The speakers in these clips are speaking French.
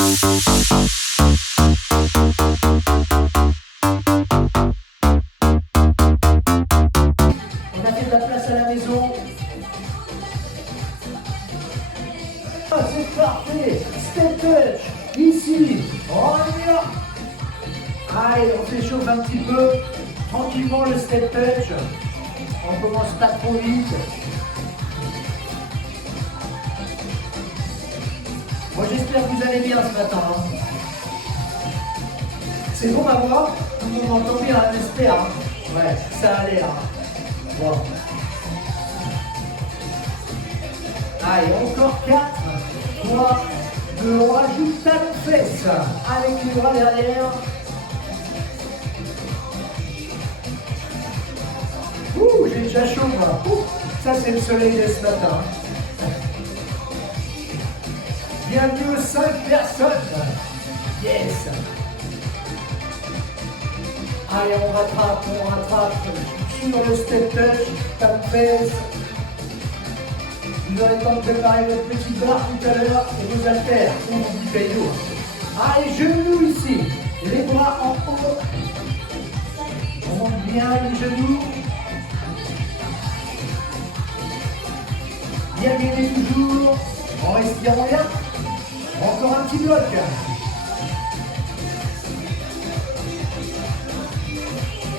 On a fait de la place à la maison. Ah, c'est parfait. Step touch. Ici. On y va. Allez, on s'échauffe un petit peu. Tranquillement le step touch. On commence pas trop vite. Moi j'espère que vous allez bien ce matin. Hein. C'est bon ma voix? Tout le monde m'entend bien, j'espère. Hein. Ouais, ça a l'air. Bon. Allez, encore 4, 3, 2, on rajoute ta fesse avec les bras derrière. Ouh, j'ai déjà chaud moi. Ouh, ça c'est le soleil de ce matin. Bienvenue aux 5 personnes. Yes. Allez, on rattrape. Sur le step touch, ta fesse. Vous aurez le temps de préparer votre petite barre tout à l'heure et vos haltères ou vos bouteilles. Allez, genoux ici. Les bras en haut. On monte bien les genoux. Bien gainé toujours. En respirant bien. Encore un petit bloc.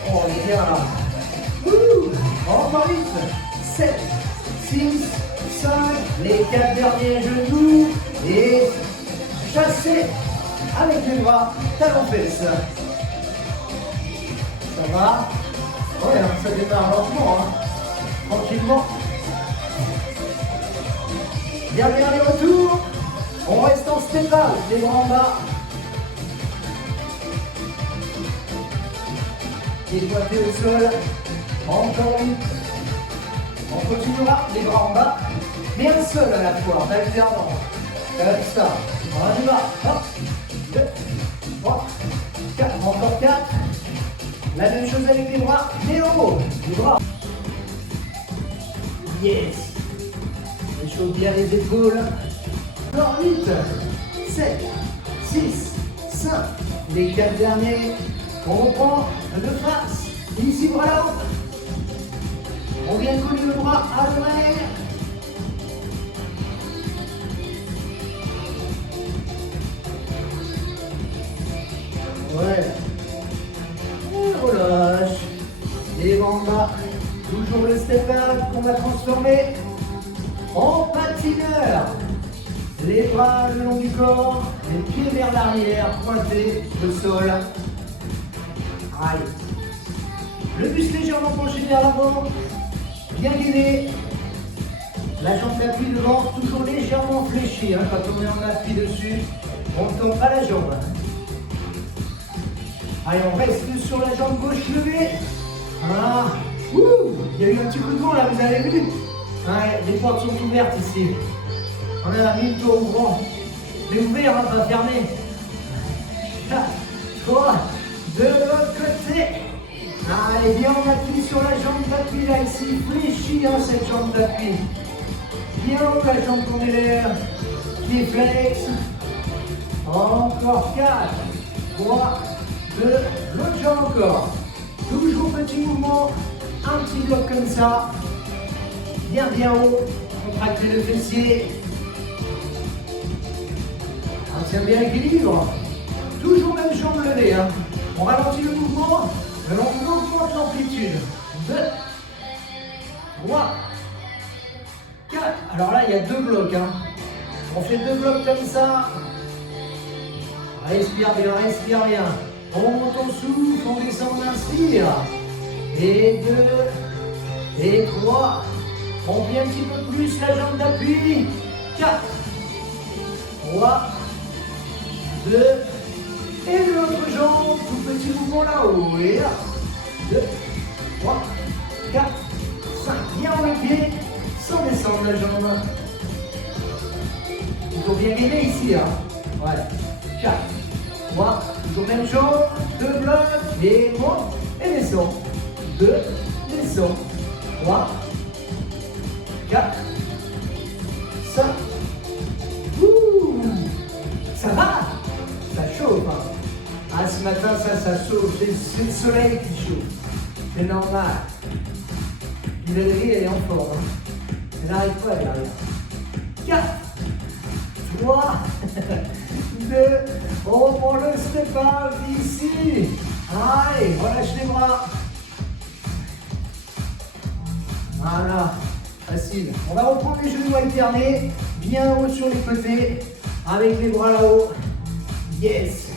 Oh, on est bien là. Ouh, encore vite. 7, 6, 5, les 4 derniers genoux. Et chasser avec les bras, talons-fesses. Ça va? Ouais, ça démarre lentement. Hein. Tranquillement. Bien les retours. On reste en step-up, les bras en bas. Les pointés au sol. Encore une. On continuera, les bras en bas. Mais un seul à la fois, en alternant. Comme ça. On y va. Hop. 2, 3, 4. Encore 4. La même chose avec les bras. Les hauts. Les bras. Yes. On chauffe bien les épaules. Alors 8, 7, 6, 5, les 4 derniers, on reprend de face, ici voilà, on vient coller le bras à l'oreille, ouais, et relâche, et en bas, toujours le step up qu'on va transformer en patineur. Les bras le long du corps, les pieds vers l'arrière, pointés, le sol. Allez. Le buste légèrement penché vers l'avant, bien gainé. La jambe d'appui devant, toujours légèrement fléchie. Hein, quand on est en appui dessus, on ne tombe pas la jambe. Allez, on reste sur la jambe gauche levée. Ah. Ouh, il y a eu un petit coup de vent là, vous avez vu? Ouais, les portes sont ouvertes ici. On a mis le tour ouvrant. Mais ouvert, hein, pas fermé. 4, 3, de l'autre côté. Allez, bien, on appuie sur la jambe d'appui là, ici. Fléchie, hein, cette jambe d'appui. Bien haut, la jambe qu'on élève. Pied flex. Encore 4, 3, 2, l'autre jambe encore. Toujours petit mouvement. Un petit bloc comme ça. Bien haut. Contractez le fessier. Tiens bien l'équilibre. Toujours même jambe levée. Hein. On ralentit le mouvement, mais on augmente l'amplitude. 2, 3, 4. Alors là, il y a 2 blocs. Hein. On fait 2 blocs comme ça. Respire bien. On monte, on souffle, on descend, on inspire. Et 2, et 3. On vient un petit peu plus la jambe d'appui. 4, 3, 2, et l'autre jambe, tout petit mouvement là-haut, et là, 2, 3, 4, 5, bien haut les pieds, sans descendre la jambe. Toujours bien gainé ici, hein. Ouais, 4, 3, toujours même jambe, 2 blocs, et monte, et descend, 2, descend, 3, 4, 5, Ça va? Ça chauffe, hein? Ah, ce matin, ça chauffe. C'est le soleil qui chauffe. C'est normal. Puis Valérie, elle est en forme. Hein? Elle n'arrive pas, elle arrive. 4, 3, 2, on prend le step up ici. Allez, relâche les bras. Voilà, facile. On va reprendre les genoux alternés, bien haut sur les côtés, avec les bras là-haut. Yes.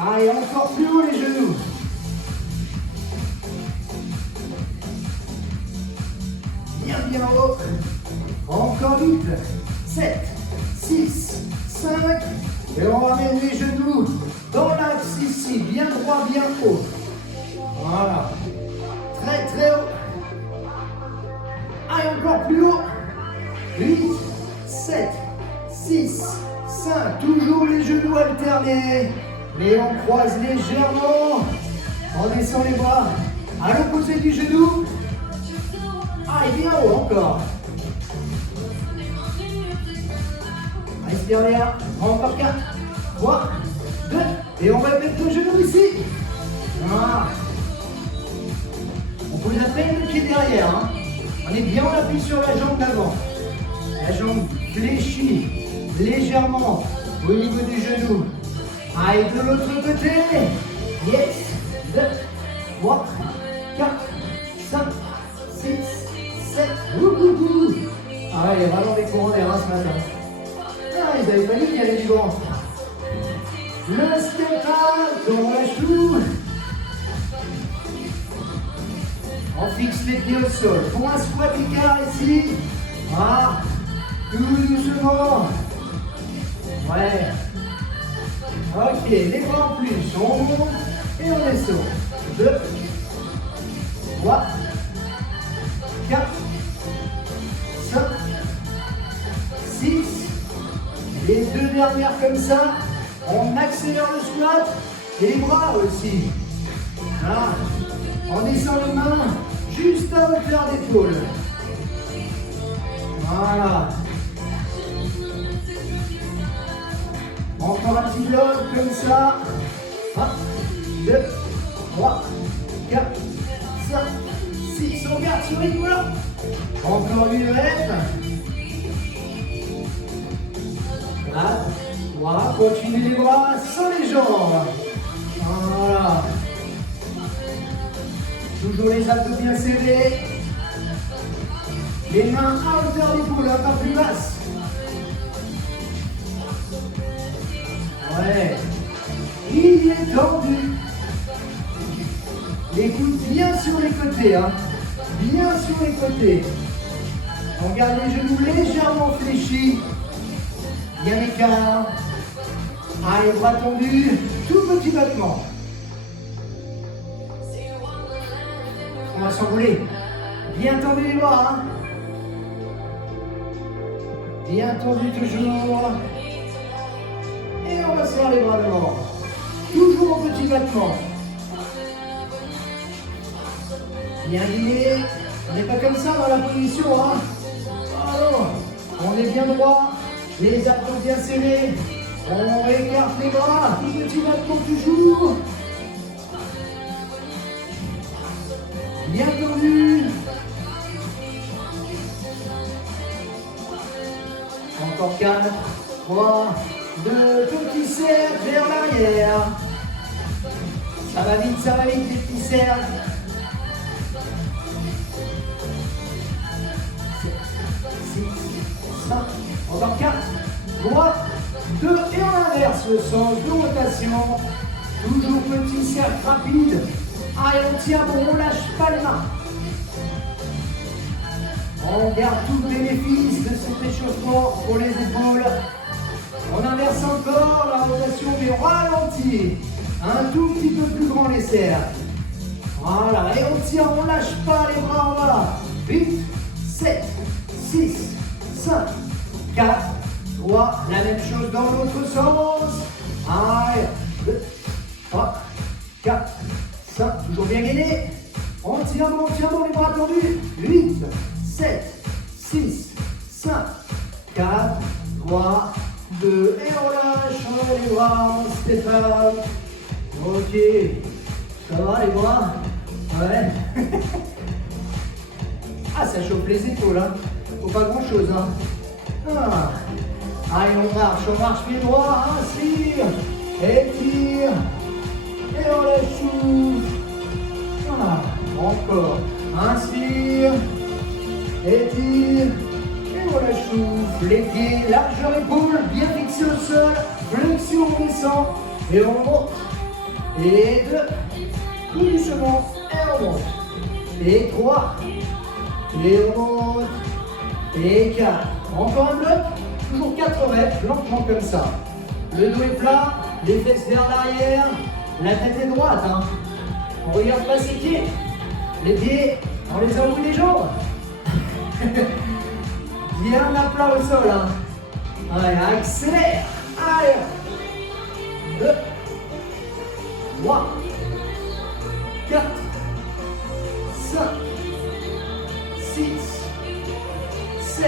Allez, encore plus haut les genoux. Bien haut. Encore 8, 7, 6, 5. Et on ramène les genoux dans l'axe ici, bien droit, bien haut. Voilà. Très très haut. Allez, encore plus haut. 8, 7, 6, 5. Toujours les genoux alternés. Mais on croise légèrement. On descend les bras à l'opposé du genou. Allez, bien haut encore. Respire bien. Encore 4, 3, 2. Et on va mettre le genou ici. Voilà. On pose à peine le pied derrière. Hein. On est bien appuyé sur la jambe d'avant. La jambe fléchie légèrement au niveau du genou. Allez, de l'autre côté. Yes. 2, 3, 4, 5, 6, 7. Ah, il y a vraiment des courants d'air ce matin. Ah, ils n'avaient pas dit qu'il y avait du vent. Le step up, on lâche tout. On fixe les pieds au sol. Pour un squat écart ici. Ah, tout doucement. Ouais. Ok, les bras en plus. On monte et on descend. 2, 3, 4, 5, 6. Les deux dernières comme ça. On accélère le squat et les bras aussi. Voilà. On descend les mains juste à hauteur d'épaule. Voilà. Encore un petit bloc comme ça. 1, 2, 3, 4, 5, 6. On garde sur les blocs. Encore 8 reps. 4, 3. Continuez les bras sans les jambes. Voilà. Toujours les abdos bien serrés. Les mains à hauteur d'épaule, un peu plus basse. Ouais. Il est tendu. Les coudes bien sur les côtés. Hein. Bien sur les côtés. On garde les genoux légèrement fléchis. Bien écart. Allez, bras tendus. Tout petit battement. On va s'enrouler. Bien tendu les bras. Hein. Bien tendu toujours. Et on va se faire les bras devant. Toujours en petit battement. Bien lié. On n'est pas comme ça dans la position. Hein. Alors, on est bien droit. Les abdos bien serrés. On écarte les bras. Tout petit battement toujours. Bien tendu. Encore 4, 3, 2, petits cercles vers l'arrière. Ça va vite, les petits cercles. 7, 6, 5, encore 4, 3, 2, et on inverse le sens de rotation. Toujours petit cercle rapide. Allez, on tient bon, on lâche pas les mains. On garde tout le bénéfice de cet échauffement pour les épaules. On inverse encore la rotation, mais on ralentit. Un tout petit peu plus grand les cercles. Voilà, et on tient, on lâche pas les bras en bas. 8, 7, 6, 5, 4, 3. La même chose dans l'autre sens. Allez, 2, 3, 4, 5. Toujours bien gainé. On tient bon, les bras tendus. 8, 7, 6, 5, 4, 3, 2, et on lâche, on va les bras, step up. Ok. Ça va les bras? Ouais. Ah, ça chauffe les épaules, hein. Faut pas grand chose, hein. Ah. Allez, on marche pied droit, inspire, étire, et on lâche souffle. Ah. Encore, inspire, étire, et on lâche souffle. Les pieds, largeur épaule, bien fixés au sol, flexion, on descend, et on monte. Et 2, tout doucement, et on monte. Et 3, et on monte. Et 4, encore un bloc, toujours 4 reps, lentement comme ça. Le dos est plat, les fesses vers l'arrière, la tête est droite. Hein. On regarde pas ses pieds. Les pieds, on les a au bout des jambes. Bien à plat au sol. Hein. Allez, accélère. Allez. 2, 3, 4, 5, 6, 7.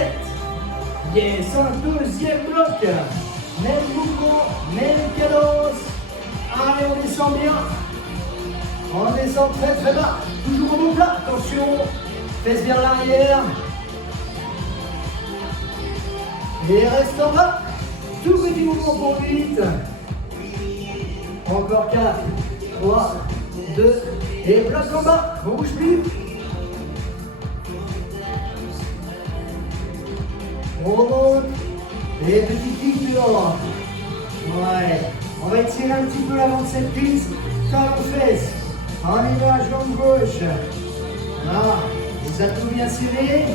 Yes, un deuxième bloc. Même mouvement, même cadence. Allez, on descend bien. On descend très très bas. Toujours au dos plat. Attention. Fesses vers l'arrière. Et reste en bas. Tout petit mouvement pour 8. Encore 4, 3, 2. Et bloc en bas. On bouge plus. On remonte. Et petit kick dehors. Ouais. On va étirer un petit peu l'avant de cette piste. Talon fesses. On y va, jambe gauche. Voilà. Les abdos bien serrés.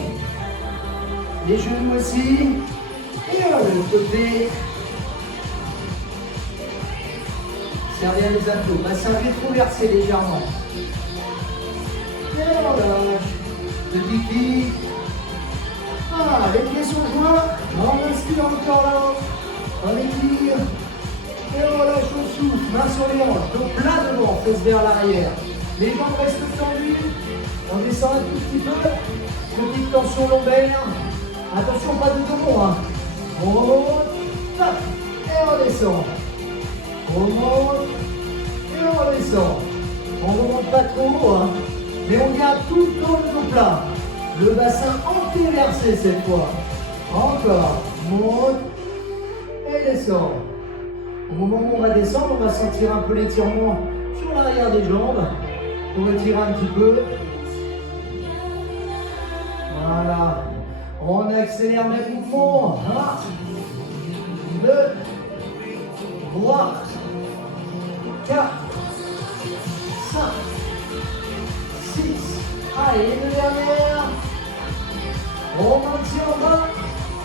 Les genoux aussi. Et on va de l'autre côté. Serre bien les abdos. Bassin rétroversé légèrement. Et on lâche. Petit kick. Ah, les pieds sont joints. On inspire encore là. On étire. Et on relâche au souffle. Main sur les hanches. Donc plat devant, fesses vers l'arrière. Les jambes restent tendues. On descend un tout petit peu. Petite tension lombaire. Attention, pas de dos rond. Hein. On remonte. Top. Et on descend. On monte. Et on descend. On ne remonte pas trop haut. Hein. Mais on garde tout le temps le dos plat. Le bassin antéversé cette fois. Encore. Monte. Et descend. Au moment où on va descendre, on va sentir un peu l'étirement sur l'arrière des jambes. On va tirer un petit peu. Voilà. On accélère les mouvements. 1, 2, 3, 4, 5, 6. Allez, les deux dernières. On maintient en bas.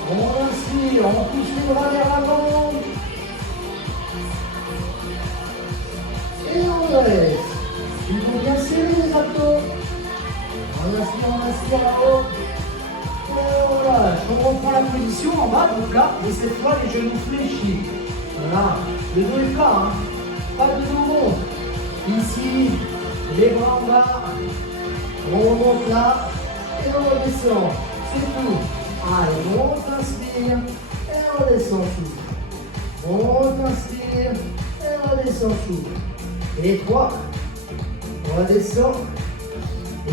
On inspire. On pousse les bras vers l'avant. Et on laisse. Il faut bien serrer les abdos. On inspire là-haut. Et on lâche. On reprend la position en bas, donc là, et cette fois les genoux fléchis. Voilà. Le dos est plat, hein. Pas de dos rond. Ici, les bras en bas. On remonte là. Et on redescend. C'est tout. Allez, on inspire. Et on redescend souffle. On inspire. Et on redescend souffle. Et 3, on redescend,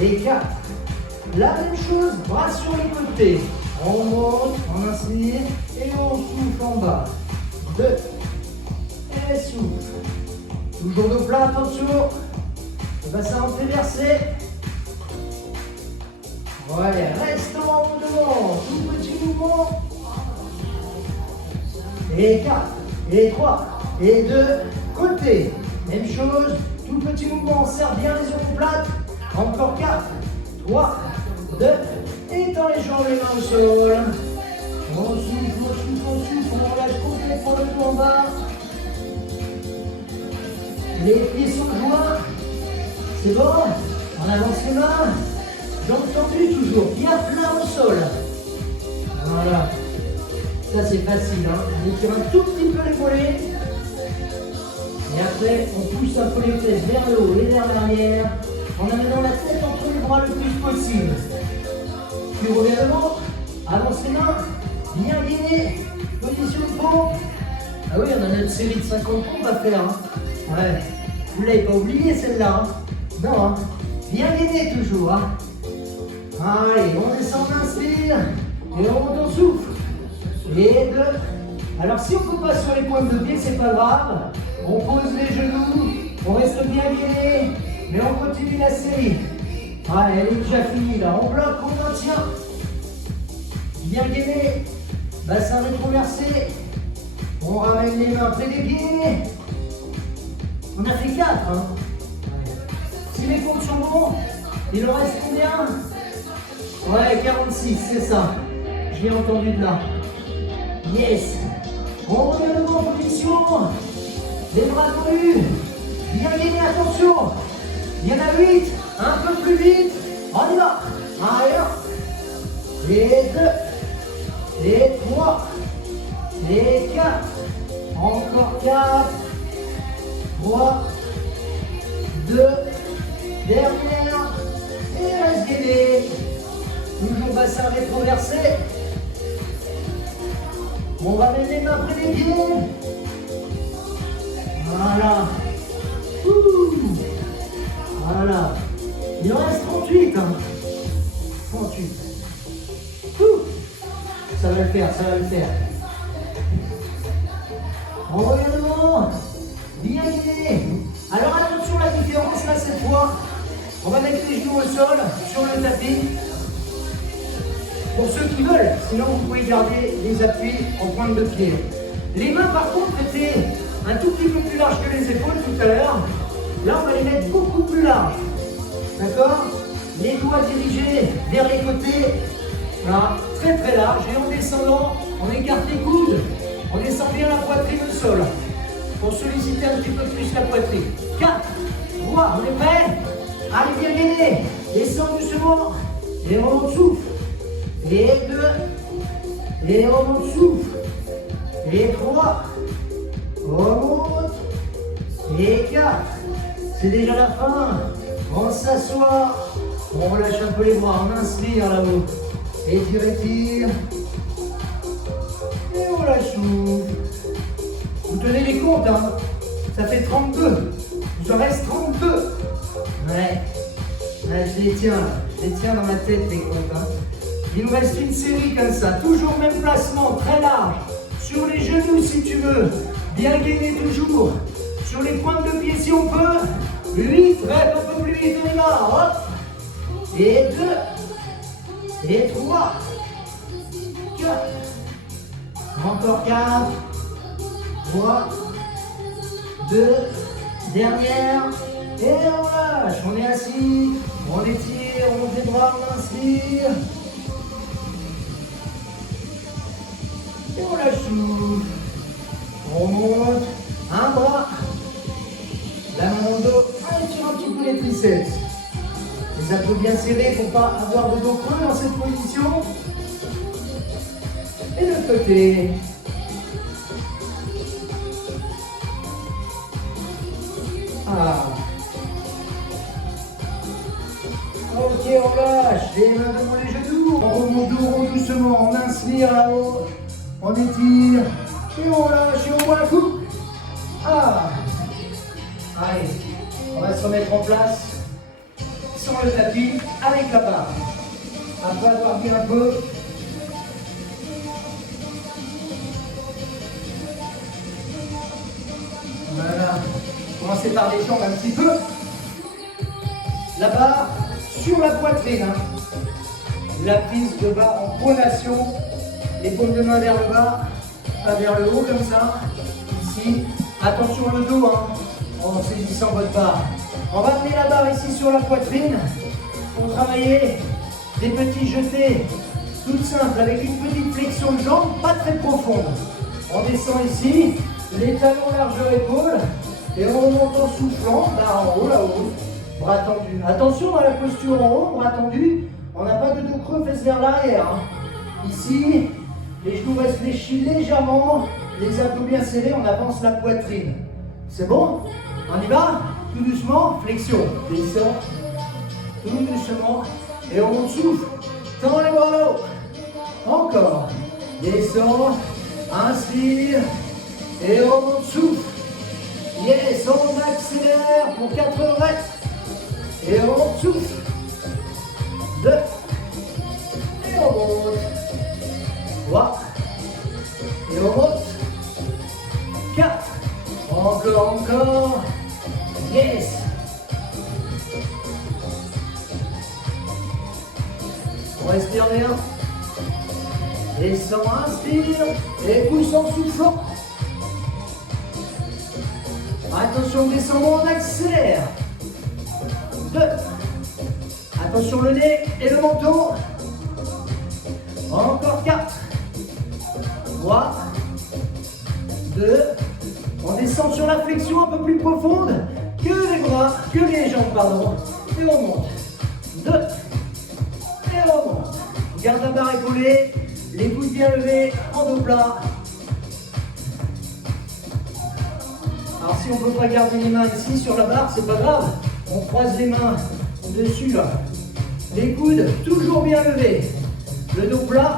et 4. La même chose, bras sur les côtés. On monte, on inspire, et on souffle en bas. 2, et souffle. Toujours dos plat, attention. Le bassin antéversé. Ouais, reste en haut devant, tout petit mouvement. Et 4, et 3, et 2, côté. Même chose, tout petit mouvement, on serre bien les omoplates. Encore 4, 3, 2, étends les jambes, les mains au sol. On souffle, on souffle, on souffle, on relâche complètement le dos en bas. Les pieds sont joints. C'est bon. On avance les mains. Jambes tendues toujours, bien plein au sol. Voilà. Ça c'est facile, hein. On étire un tout petit peu les mollets. Et après, on pousse un peu les fesses vers le haut et vers l'arrière, en amenant la tête entre les bras le plus possible. Puis reviens devant, avance les mains, bien gainé, position de pompe, Ah oui, on a notre série de 50 pompes à faire. Hein. Ouais. Vous l'avez pas oublié celle-là. Hein. Non, hein. Bien gainé toujours. Hein. Allez, on descend, on inspire. Et on monte, on souffle. Et 2. Alors si on ne peut pas sur les pointes de pied, c'est pas grave. On pose les genoux. On reste bien gainé. Mais on continue la série. Ah, elle est déjà finie là. On bloque, on maintient. Bien gainé. Bassin rétroversé. On ramène les mains près des pieds. On a fait 4. Hein. Si les comptes sont bons, il en reste combien? Ouais, 46, c'est ça. Je l'ai entendu de là. Yes. On revient devant, position. Les bras tendus. Bien gainé, attention. Il y en a 8. Un peu plus vite. On y va. Allez, et 2. Et 3. Et 4. Encore 4. 3. 2. Dernière. Et reste gainé. Toujours bassin rétroversé. On ramène les mains près des pieds. Voilà. Ouh. Voilà. Il en reste 38. Hein. 38. Ouh. Ça va le faire, ça va le faire. On revient devant. Bien gainé. Alors attention, la différence là cette fois. On va mettre les genoux au sol, sur le tapis. Pour ceux qui veulent, sinon vous pouvez garder les appuis en pointe de pied. Les mains par contre étaient un tout petit peu plus larges que les épaules tout à l'heure. Là on va les mettre beaucoup plus larges. D'accord? Les doigts dirigés vers les côtés. Voilà, très très large. Et en descendant, on écarte les coudes. On descend bien la poitrine au sol. Pour solliciter un petit peu plus la poitrine. 4, 3, on est prêt? Allez bien gainé. Descends doucement. Et on souffle. Et 2, et on monte, souffle, et 3, on monte, et 4, c'est déjà la fin, on s'assoit, on relâche un peu les bras, on inspire là-haut, étire, étire, et on lâche souffle. Vous tenez les comptes, hein, ça fait 32, il en reste 32, ouais, je les tiens dans ma tête les comptes, hein. Il nous reste une série comme ça, toujours même placement, très large, sur les genoux si tu veux, bien gainé toujours, sur les pointes de pied si on peut, 8, un peu plus vite, on y va, hop, et 2, et 3, 4, encore 4, 3, 2, dernière, et on lâche, on est assis, on étire, on monte les bras, on inspire. Et on lâche souffle. On monte. Un bras. La main dans le dos. Allez, tire un petit peu les triceps. Les abdos bien serrés pour ne pas avoir de dos creux dans cette position. Et de côté. Ah. Ok, on lâche. Les mains devant les genoux. On remonte dos doucement. On inspire là-haut. On étire, et on lâche, et on voit la coupe. Ah. Allez, on va se remettre en place sur le tapis avec la barre. Après avoir bien un peu. Voilà. Commencez par les jambes un petit peu. La barre sur la poitrine. Hein. La prise de bas en pronation. Les paumes de main vers le bas, pas vers le haut comme ça. Ici, attention le dos hein, en saisissant votre barre. On va amener la barre ici sur la poitrine pour travailler des petits jetés toutes simples avec une petite flexion de jambe, pas très profonde. On descend ici, les talons largeur épaule et on remonte en soufflant, barre en haut là-haut, bras tendus. Attention à la posture en haut, bras tendus, on n'a pas de dos creux, fesses vers l'arrière. Hein. Ici, les genoux restent fléchis légèrement, les abdos bien serrés, on avance la poitrine. C'est bon? On y va? Tout doucement, flexion. Descend, tout doucement, et on souffle. Tends les bras là-haut. Encore. Descend, inspire, Et on monte souffle. Yes, on accélère pour 4 reps. Et on monte souffle. 2. Et on monte. 3. Et on monte. 4. Encore. Yes. On respire bien. Descend, inspire. Et pousse en soufflant. Attention au descendant, on accélère. 2. Attention le nez et le menton. Encore 4. 3. 2. On descend sur la flexion un peu plus profonde que les bras, que les jambes, pardon. Et on monte. 2. Et on monte. Garde la barre épaulée. Les coudes bien levés en dos plat. Alors si on ne peut pas garder les mains ici sur la barre, c'est pas grave. On croise les mains dessus là. Les coudes toujours bien levés. Le dos plat.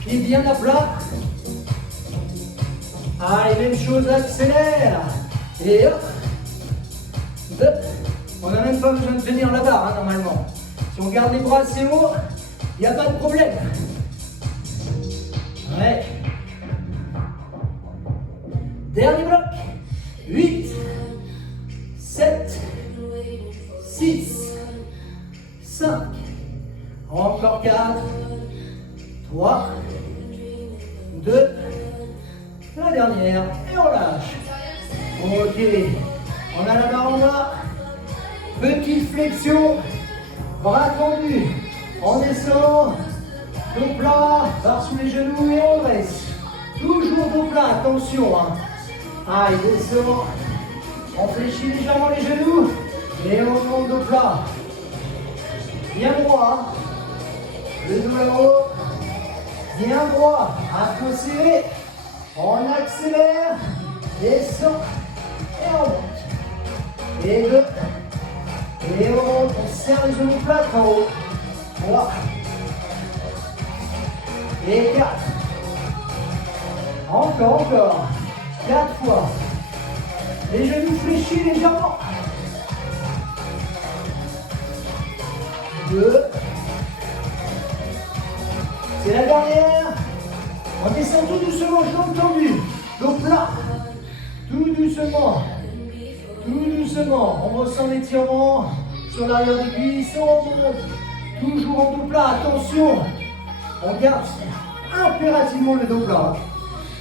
Pieds bien à plat. Allez, même chose, accélère. Et hop. 2. On n'a même pas besoin de tenir la barre hein, normalement. Si on garde les bras assez hauts, il n'y a pas de problème. Ouais. Dernier bloc. 8, 7, 6, 5, encore 4, 3, 2, la dernière, et on lâche. Ok, on a la barre en bas, petite flexion, bras tendus, on descend, dos plat, barre sous les genoux et on dresse. Toujours dos plat, attention hein. Allez, descend, on fléchit légèrement les genoux et on monte dos plat. Bien droit, le dos là-haut, bien droit, un peu serré, on accélère, descend et on monte. Et 2, et on monte, on serre les genoux plats en haut. 3, et 4, encore. 4 fois. Les genoux fléchis légèrement. 2. C'est la dernière. On descend tout doucement, jambes tendues. Dos plat. Tout doucement. On ressent l'étirement sur l'arrière des cuisses. On monte. Toujours en dos plat. Attention. On garde impérativement le dos plat.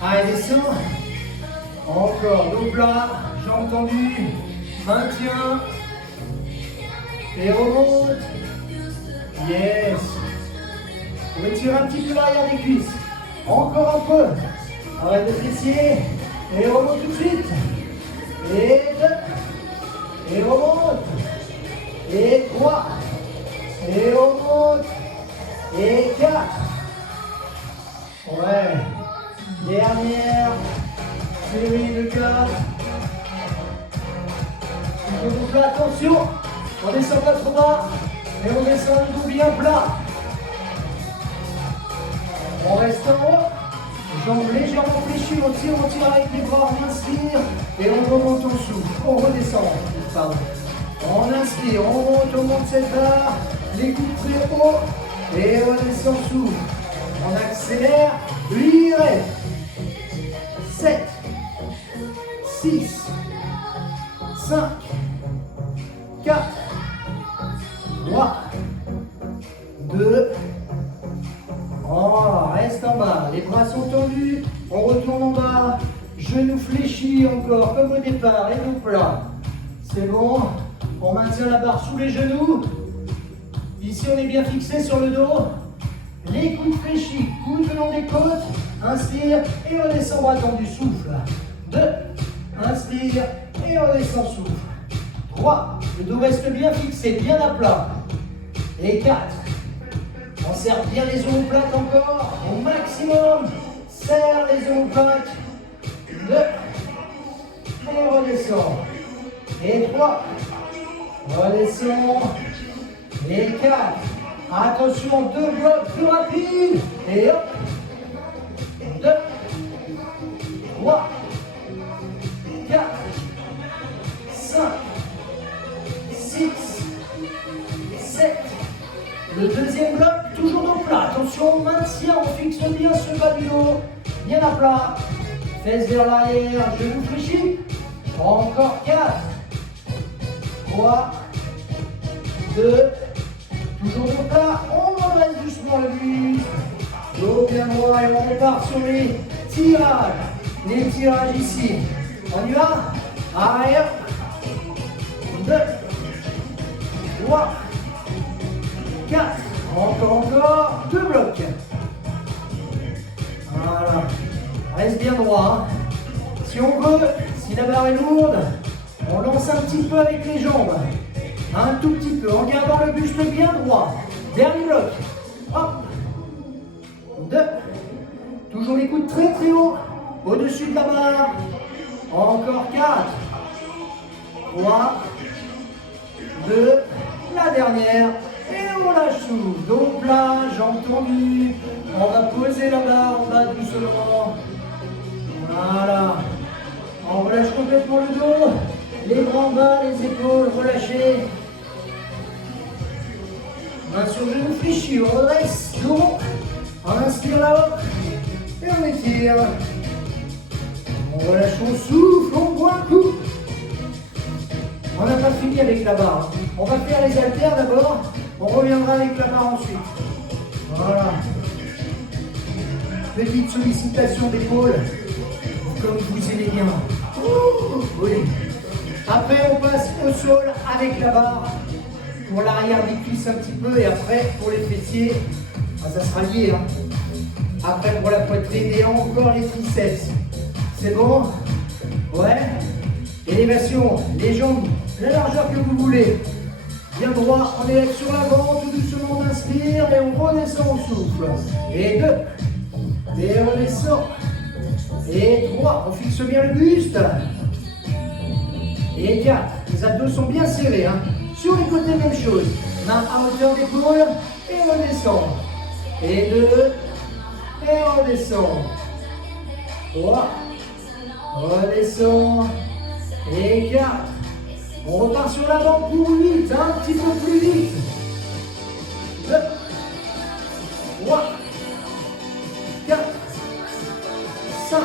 Allez, descend. Encore, dos plat, jambes tendues, maintien, et remonte, yes, on étire un petit peu l'arrière des cuisses, encore un peu, arrête de fessier, et remonte tout de suite, et 2, et remonte, et 3, et remonte, et 4, ouais, dernière, série de 4. Donc là, attention, on descend pas trop bas, et on descend le dos bien plat. On reste en haut, jambes légèrement fléchies, on tire avec les bras, on inspire, et on remonte au souffle, on redescend, pardon. On inspire, on monte cette barre, les coudes très haut, et on descend souffle. On accélère, 8 reps, 7, 6, 5, 4, 3, 2, on reste en bas, les bras sont tendus, on retourne en bas, genoux fléchis encore comme au départ et dos plat. C'est bon, on maintient la barre sous les genoux, ici on est bien fixé sur le dos, les coudes fléchis, coudes le long des côtes, inspire et on descend bras tendu, souffle. 2, inspire et on descend, souffle. 3, le dos reste bien fixé, bien à plat. Et 4, on serre bien les omoplates encore, au maximum, serre les omoplates. 2, et redescend. Et 3, redescend. Et 4, attention, 2 blocs plus rapides. Et hop, 2, 3, 4, 5, 6, 7. Le deuxième bloc, toujours dos plat. Attention, on maintient, on fixe bien ce bas du dos. Bien à plat. Fesses vers l'arrière, genoux fléchis. Encore 4, 3, 2, toujours dos plat. On redresse doucement le buste. Dos bien droit et on repart sur les tirages. Les tirages ici. On y va. Arrière. 2, 3, 4. Encore. 2 blocs. Voilà. Reste bien droit. Si on veut, si la barre est lourde, on lance un petit peu avec les jambes. Un tout petit peu, en gardant le buste bien droit. Dernier bloc. Hop. 2. Toujours les coudes très très haut. Au-dessus de la barre. Encore 4. 3. 2. La dernière. Et on lâche souffle. Dos plat, jambes tendues. On va poser la barre en bas doucement. Voilà. On relâche complètement le dos. Les bras en bas, les épaules relâchées. Main sur genou fléchi, on redresse. Dos. On inspire là-haut. Et on étire. On relâche, on souffle, on boit un coup. On n'a pas fini avec la barre. On va faire les haltères d'abord. On reviendra avec la barre ensuite. Voilà. Petite sollicitation d'épaule. Comme vous aimez bien. Ouh, oui. Après, on passe au sol avec la barre. Pour l'arrière des cuisses un petit peu. Et après, pour les fessiers, ça sera lié. Hein. Après, pour la poitrine et encore les triceps. C'est bon? Ouais. Élévation, les jambes, la largeur que vous voulez. Bien droit, on élève sur l'avant, tout doucement on inspire et on redescend, on souffle. Et 2. Et on descend. Et 3. On fixe bien le buste. Et 4. Les abdos sont bien serrés. Hein. Sur les côtés, même chose. Main à hauteur d'épaule. Et on descend. Et 2. Et on descend. 3. Redescend. Et 4. On repart sur l'avant pour 8. Un petit peu plus vite. 2. 3. 4. 5.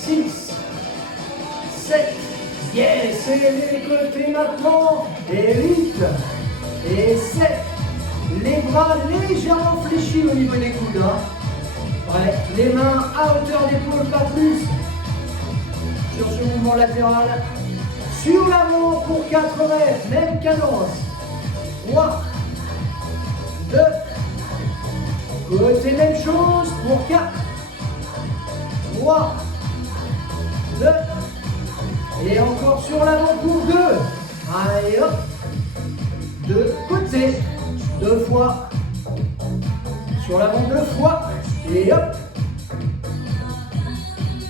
6. 7. Yes. Et les côtés maintenant. Et 8. Et 7. Les bras légèrement fléchis au niveau des coudes. Hein. Ouais. Les mains à hauteur d'épaule, pas plus. Sur ce mouvement latéral. Sur l'avant pour 4 reps. Même cadence. 3. 2. Côté même chose pour 4. 3. 2. Et encore sur l'avant pour 2. Allez hop. De côté. 2 fois. Sur l'avant 2 fois. Et hop.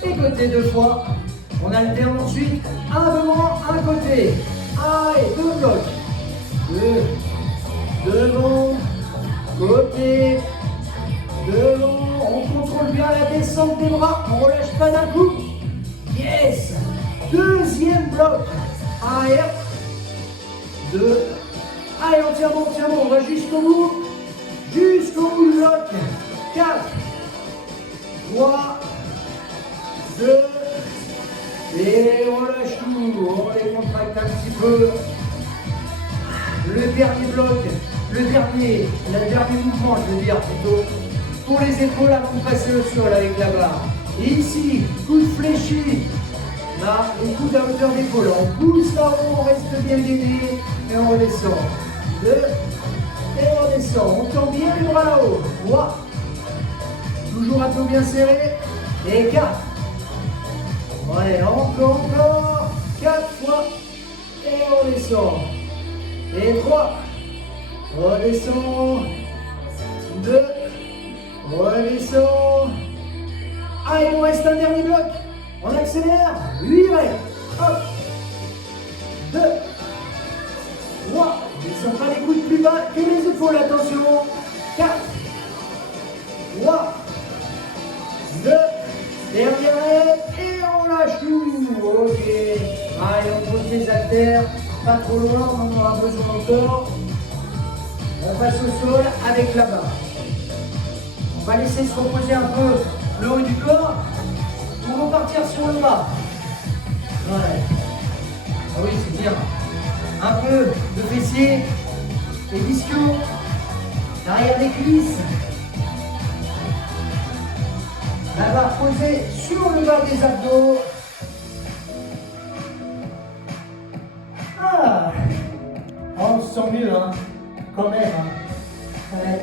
Et côté 2 fois. On alterne ensuite un devant, un côté. Allez, 2 blocs. 2. Devant. Côté. Devant. On contrôle bien la descente des bras. On ne relâche pas d'un coup. Yes. Deuxième bloc. Allez, hop. 2. Allez, on tient bon, on va jusqu'au bout. Jusqu'au bout du bloc. 4. 3. 2. Et on lâche tout. On les contracte un petit peu. Le dernier bloc. Le dernier mouvement, je veux dire plutôt. Pour les épaules avant de passer au sol avec la barre. Et ici, coude fléchi. Là, les coudes à hauteur d'épaule. On pousse là-haut, on reste bien gainé. Et on redescend. 2. Et on descend. On tend bien les bras là-haut. 3. Toujours un peu bien serré. Et 4. Ouais, encore. 4 fois. Et on descend. Et 3. Redescend. 2. Redescend. Allez, il nous reste un dernier bloc. On accélère. 8 reps. Hop. 2. 3. Descend pas les coudes plus bas que les épaules. Attention. 4. 3. 2. Dernier Allez, on pose les haltères, pas trop loin, on en aura besoin encore. On passe au sol avec la barre. On va laisser se reposer un peu le haut du corps pour repartir sur le bas. Ouais. Ah oui, c'est bien. Un peu de fessiers et d'ischio, l'arrière des cuisses. La barre posée sur le bas des abdos. Ah, on se sent mieux, hein, quand même. Hein. Ouais.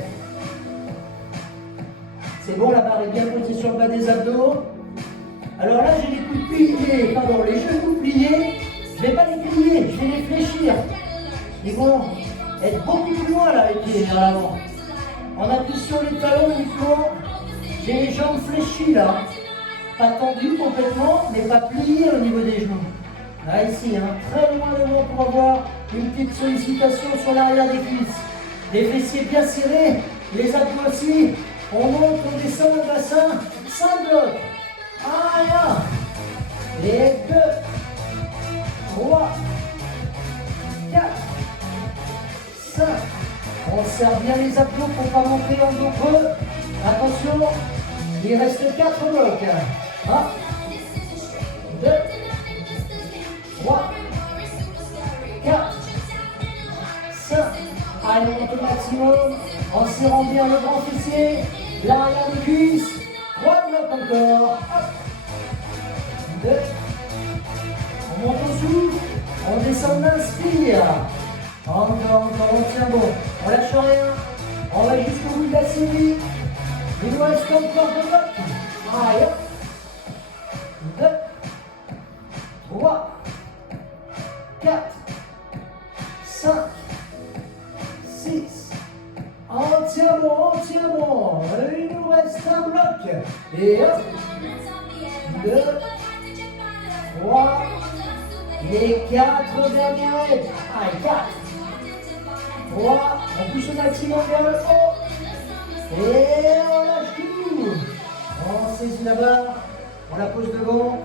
C'est bon, la barre est bien posée sur le bas des abdos. Alors là, j'ai les coudes pliés, pardon, les genoux pliés. Je ne vais pas les plier, je vais les fléchir. Ils vont être beaucoup plus loin là, les pieds vers l'avant. On appuie sur les talons uniquement. J'ai les jambes fléchies là. Pas tendues complètement, mais pas pliées au niveau des genoux. Là, ici, hein, très loin devant pour avoir une petite sollicitation sur l'arrière des cuisses. Les fessiers bien serrés, les abdos aussi. On monte, on descend le bassin, 5 blocs. 1, et 2, 3, 4, 5. On serre bien les abdos pour ne pas monter en dos creux. Attention, il reste 4 blocs. 1, 2, 3, 4, 5. Allez, on monte au maximum en serrant bien le grand fessier, l'arrière des cuisses. 3 blocs encore. 2. On monte au souffle. On descend, on inspire. Encore, on tient bon. On lâche rien. On va jusqu'au bout de la série. Il nous reste encore 2 blocs. Allez, 2, 3, 4, 5, 6. On tient bon. Il nous reste un bloc. Et 1, 2, 3, les 4 dernières. Allez, 4, 3, on pousse au maximum vers le haut. Et on lâche tout. On saisit la barre, on la pose devant.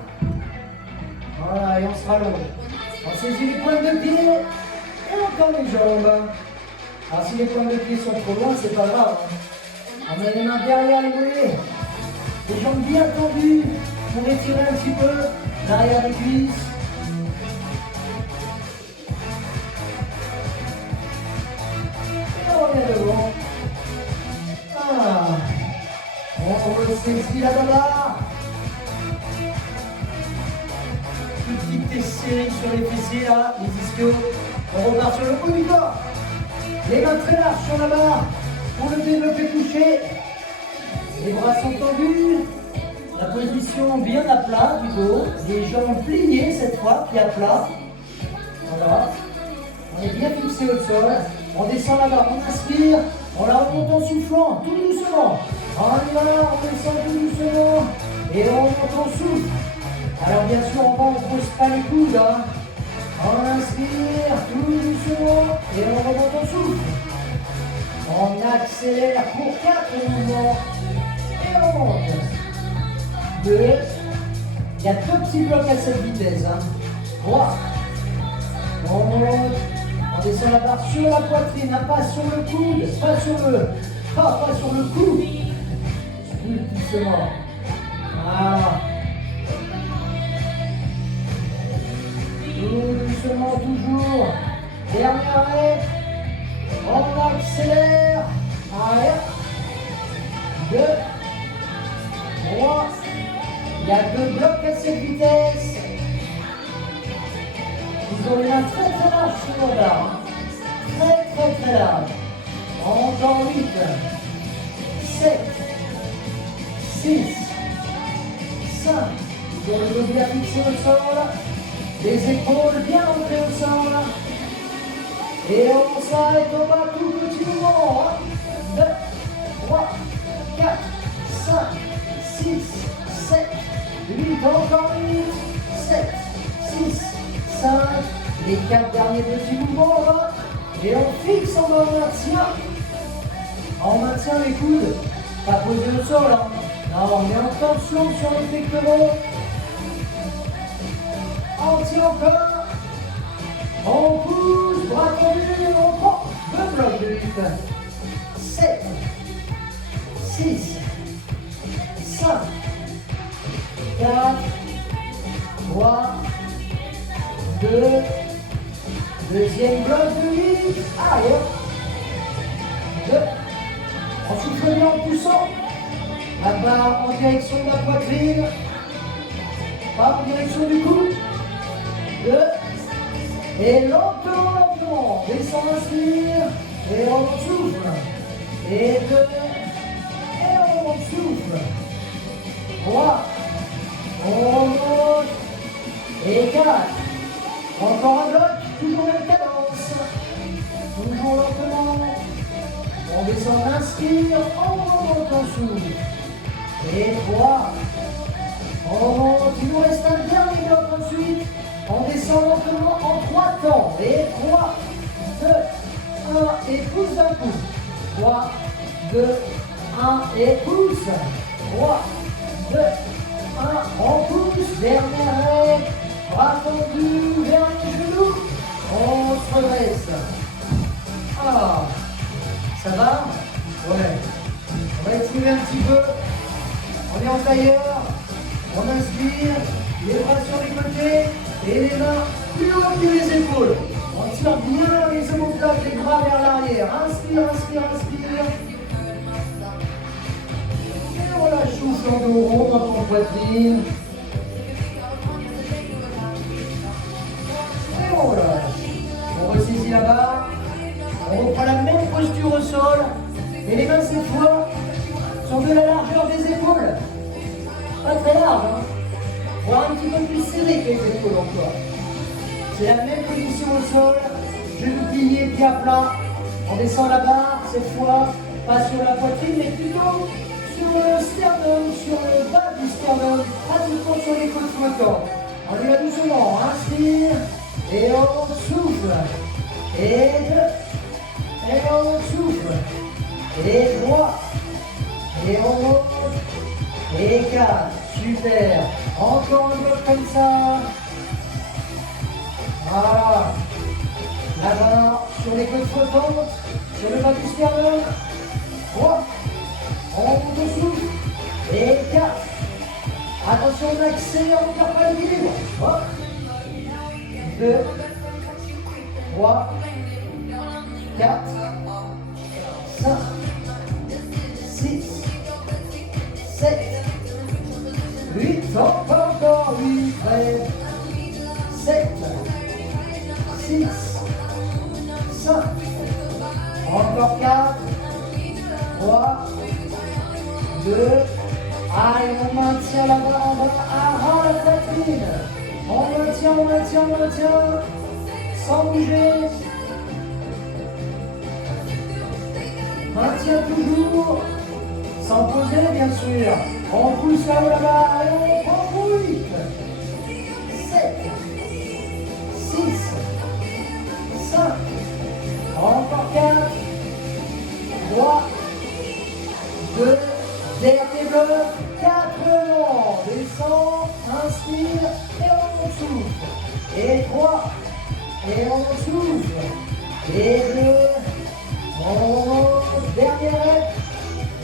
Voilà, et on se rallonge. On saisit les pointes de pied et encore les jambes. Alors si les pointes de pied sont trop loin, c'est pas grave. On met les mains derrière les mollets. Les jambes bien tendues pour étirer un petit peu l'arrière des cuisses. Et on revient devant. On ressaisit la barre. Petite série sur les fessiers là, les ischios. On repart sur le haut du corps. Les mains très larges sur la barre pour le développé couché. Les bras sont tendus. La position bien à plat du dos. Les jambes pliées cette fois, pied à plat. Voilà. On est bien fixé au sol. On descend la barre, on inspire. On la remonte en soufflant, tout doucement. On y va, on descend tout doucement. Et on remonte en souffle. Alors bien sûr, on ne pose pas les coudes. Hein. On inspire tout doucement et on remonte en souffle. On accélère pour 4 mouvements et on monte. 2. Il y a 2 petits blocs à cette vitesse. 3. On monte. On descend la barre sur la poitrine, hein, pas sur le coude, pas sur le cou. Tout doucement. Voilà. Tout doucement, toujours. Dernier arrêt. On accélère. Allez. 2, 3. Il y a 2 blocs à cette vitesse. Ils ont les mains très très larges sur la barre. Très larges. Encore 8, 7, 6, 5. Ils ont le dos bien fixé au sol. Les épaules bien rentrées au sol. Et on s'arrête au bas, tout petit mouvement. 2, 3, 4, 5, 6, 7, 8, encore 8, 7, 6, 5. Les 4 derniers petits mouvements là. Et on fixe, on maintient. On maintient les coudes. Pas posés au sol. Hein. Non, on met en tension sur les pectoraux. On On tire encore. On pousse, bras tendus, on prend 2 blocs de 8. 7, 6, 5, 4, 3, 2, deuxième bloc de 8. Allez, 2. En soufflant bien en poussant. Là-bas, en direction de la poitrine. Pas en direction du cou. 2. Et lentement, descend, inspire. Et on souffle. Et 2. Et on souffle. 3. On monte. Et 4. Encore un bloc. Toujours même cadence. Toujours lentement. On descend, on inspire. On monte, on souffle. Et 3. On monte. Il nous reste un dernier bloc ensuite. On descend lentement en 3 temps. Et 3, 2, 1 et pousse d'un coup. 3, 2, 1 et pousse. 3, 2, 1, on pousse. Dernière règle. Bras tendus vers les genoux. On se redresse. Ah, ça va? Ouais. On va estimer un petit peu. On est en tailleur. On inspire. Les bras sur les côtés. Et les mains plus haut que les épaules. On tire bien les omoplates, les bras vers l'arrière. Inspire, inspire, inspire. Et on relâche souffle en dos rond dans ton poitrine. Et on relâche. On ressaisit la barre. On reprend la même posture au sol. Et les mains cette fois sont de la largeur des épaules. Pas très large, hein. Voire un petit peu plus serré que les épaules encore. C'est la même position au sol, genoux pliés, pieds à plat. On descend la barre, cette fois, pas sur la poitrine, mais plutôt sur le sternum, sur le bas du sternum, pratiquement sur les côtes flottantes. On y va doucement, inspire, et on souffle. Et 2, et on souffle. Et 3, et on monte. Et 4, super. Encore un bloc comme ça. Voilà. La barre sur les côtes flottantes, sur le bas du sternum. 3. On monte au souffle. Et 4. Attention, on accélère, on ne perd pas l'équilibre. 2, 3, 4, 5, 6, 7, 8, encore 8, 7, 6, 5, encore 4, 3, 2, allez, on maintient la barre en bas, avant la poitrine, on maintient, sans bouger, maintient toujours, sans poser bien sûr, on pousse là-haut la barre, et on prend 8, 7, 6, 5, encore 4, 3, 2, dernier bloc, 4 longs, descend, inspire, et on souffle, et 3, et on souffle, et 2, on monte, dernière règle,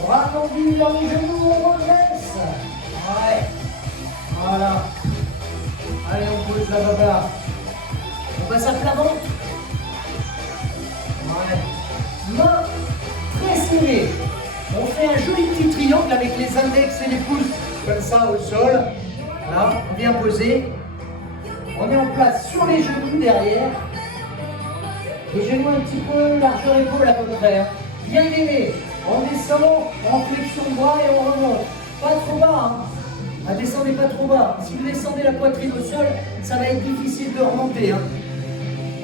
bras tendus dans les genoux, on redresse, ouais, voilà, allez on pose la baba, on passe à plat ventre, ouais, main très serrée, on fait un joli petit triangle avec les index et les pouces, comme ça au sol, voilà, bien posé, on est en place sur les genoux derrière, les genoux un petit peu largeur épaule à peu près, bien aimé, on descend en flexion de bras et on remonte, pas trop bas, hein. Descendez pas trop bas, si vous descendez la poitrine au sol, ça va être difficile de remonter, hein.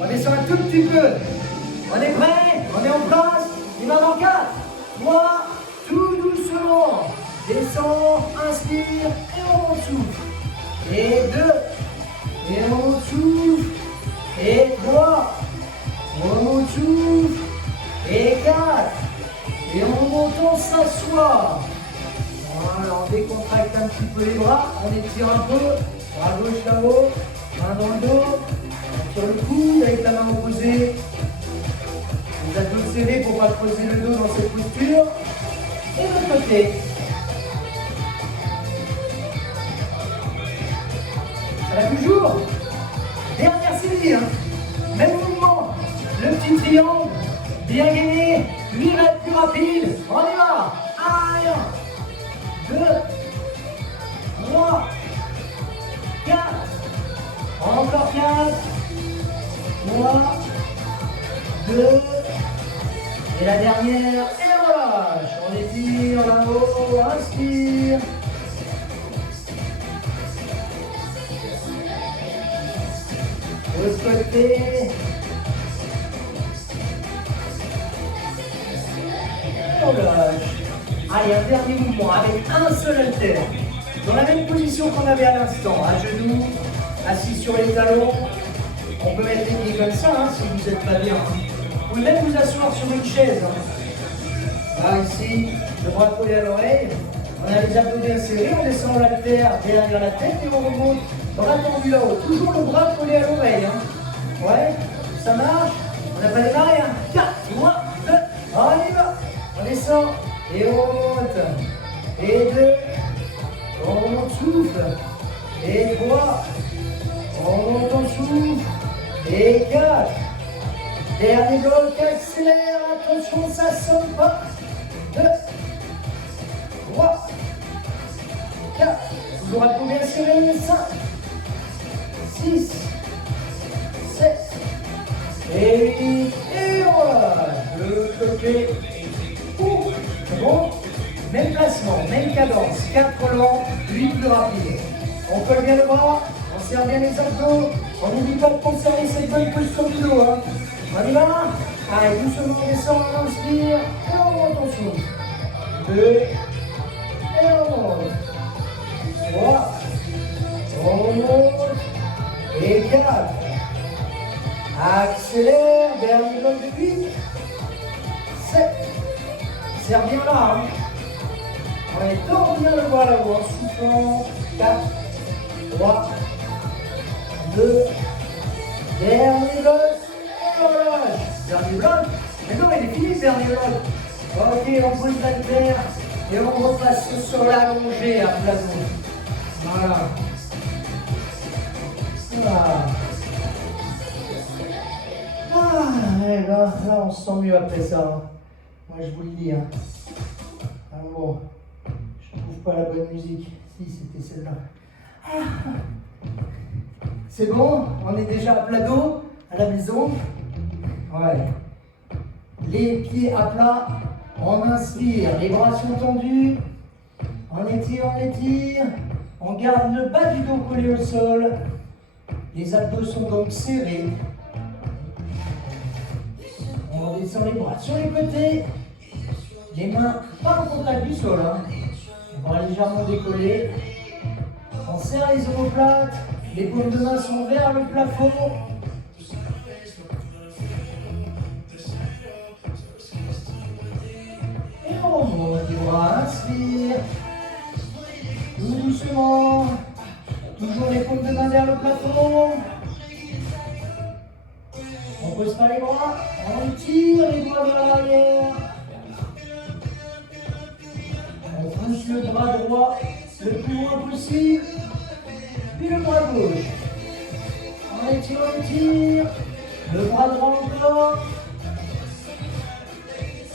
On descend un tout petit peu, on est prêt, on est en place, il va dans 4, 3, tout doucement, descend, inspire et on souffle, et 2, et on souffle, et 3, on souffle, et 4, et on monte, on s'assoit. Voilà, on décontracte un petit peu les bras, on étire un peu, bras gauche là-haut, main dans le dos, sur le coude avec la main opposée. Les abdos serrés pour ne pas creuser le dos dans cette posture. Et de l'autre côté. Ça va toujours. Dernière série, hein. Même mouvement. Le petit triangle. Bien gainé. 8 mètres plus rapide. On y va. 1, 2, 3, 4. Encore 4. 3, 2. Et la dernière. Et la relâche. On étire là-haut. Inspire. De ce côté. On lâche. Allez, un dernier mouvement avec un seul haltère. Dans la même position qu'on avait à l'instant. À genoux, assis sur les talons. On peut mettre les pieds comme ça hein, si vous n'êtes pas bien. Vous pouvez même vous asseoir sur une chaise. Hein. Là, ici, le bras collé à l'oreille. On a les abdos bien serrés. On descend l'haltère derrière la tête et on remonte dans la tendue là-haut. Toujours le bras collé à l'oreille. Hein. Ouais, ça marche. On n'a pas démarré. Hein. 4, 3, 2, on y va. On descend et on remonte. Et 2, on remonte souffle. Et 3, on remonte en souffle. Et 4. Dernier bloc, accélère. Attention, ça sonne pas. 2, 3, 4. Toujours à bien serré. 5, 6, 7. Et 8. Et voilà. Le côté. C'est bon? Même placement, même cadence. 4 lents, 8 plus rapides. On colle bien le bras, on serre bien les abdos. On n'oublie pas de conserver cette bonne posture du dos. Hein. On y va? Allez, doucement on descend, on inspire. Et on monte en souffle. 2. Et on monte. 3. On remonte. Et 4. Accélère. Dernier bloc de 8. 7. Serre bien là. Hein. On étend bien le bras là-haut. En soufflant. 4. 3. 2. Dernier bloc. Et on relâche. Dernier bloc. Mais non, il est fini ce dernier bloc. Ok, on pose l'haltère et on repasse sur l'allongé à plat gauche. Voilà. Voilà. Ah, et là, on se sent mieux après ça. Hein. Moi, je vous le dis. Hein. Ah bon, je trouve pas la bonne musique. Si, c'était celle-là. Ah. C'est bon, on est déjà à plat dos, à la maison. Ouais. Les pieds à plat, on inspire, les bras sont tendus, on étire, on garde le bas du dos collé au sol, les abdos sont donc serrés, on descend les bras sur les côtés, les mains pas en contact du sol, hein. Les bras légèrement décollés, on serre les omoplates, les paumes de main sont vers le plafond. On monte les bras, inspire, tout doucement, toujours les paumes de main vers le plafond. On pose pas les bras, on tire les bras vers l'arrière. On pousse le bras droit le plus loin possible, puis le bras gauche. On étire, le bras droit encore,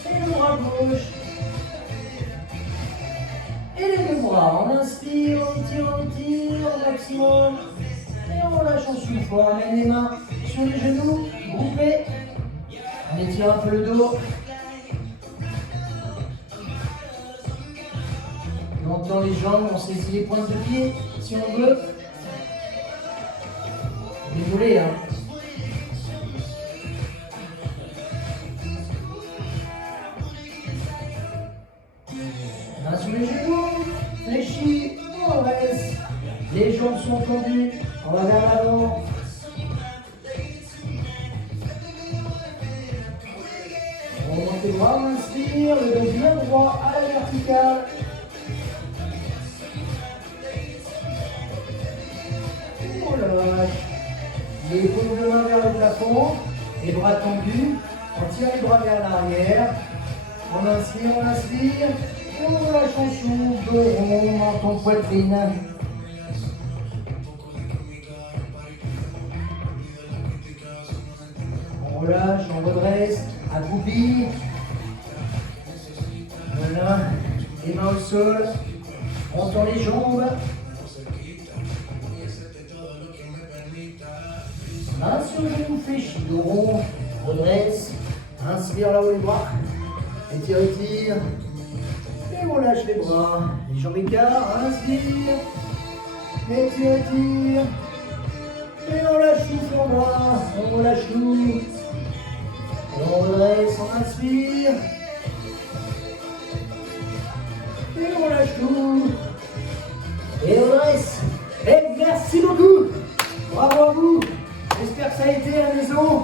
et le bras gauche. Et les deux bras, on inspire, on étire au maximum. Et on relâche en souffle. On ramène les mains sur les genoux, groupés. On étire un peu le dos. On monte dans les jambes, on saisit les pointes de pied si on veut. Désolé, hein. Main sur les genoux, fléchis, on reste. Les jambes sont tendues, on va vers l'avant. On monte les bras, on inspire, le dos bien droit à la verticale. On lâche. Les paumes de main vers le plafond, les bras tendus, on tire les bras vers l'arrière, on inspire, et on relâche, on souffle, dos rond, menton, poitrine. On relâche, on redresse, accroupi. Voilà, les mains au sol, on tend les jambes. Main sur le genou fléchi, dos rond, redresse, inspire là-haut les bras, étire, et on lâche les bras, les jambes écartent, inspire, étire, et on lâche tout en bras, on relâche tout, et on redresse, on inspire, et on lâche tout, et on redresse, et merci beaucoup, bravo à vous. J'espère que ça a été à la maison.